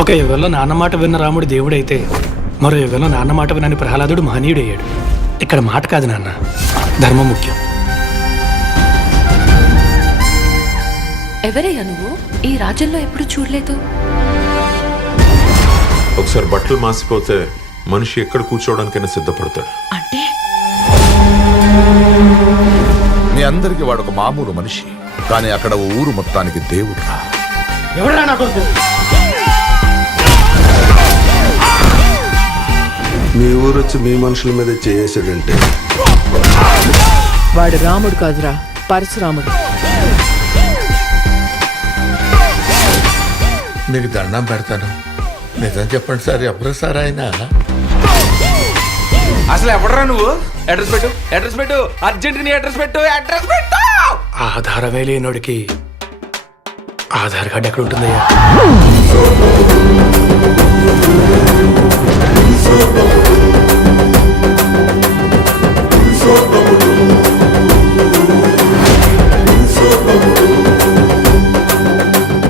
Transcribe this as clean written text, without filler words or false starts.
ఒక యుగంలో నాన్న మాట విన్న రాముడు దేవుడైతే మరో యుగంలో నాన్న మాట వినని ప్రహ్లాదుడు మహనీయుడయ్యాడు. ఇక్కడ మాట కాదు నాన్న, ధర్మం ముఖ్యం. ఎవరయ్యా నువ్వు? ఈ రాజ్యంలో ఎప్పుడు చూడలేదు. ఒకసారి బట్టలు మాసిపోతే మనిషి ఎక్కడ కూర్చోవడానికైనా సిద్ధపడతాడు. అంటే మీ అందరికి వాడు ఒక మామూలు మనిషి, కానీ అక్కడ ఓ ఊరు మొత్తానికి దేవుడు. ఎవరా నా కొడుకు? మీ ఊరు వచ్చి మీ మనుషుల మీద చేసాడంటే వాడు రాముడు కాదురా, పరశురాముడు. మీకు దండం పెడతాను, నిజం చెప్పండి సార్, ఎవరు సార్ ఆయన? అసలు ఎవడరా నువ్వు? అడ్రస్ పెట్టు, అడ్రస్ పెట్టు, అర్జెంట్ నీ అడ్రస్ పెట్టు, అడ్రస్ పెట్టు. ఆధారమే లేనోడికి ఆధార్ కార్డు ఎక్కడ ఉంటుందయ్యా?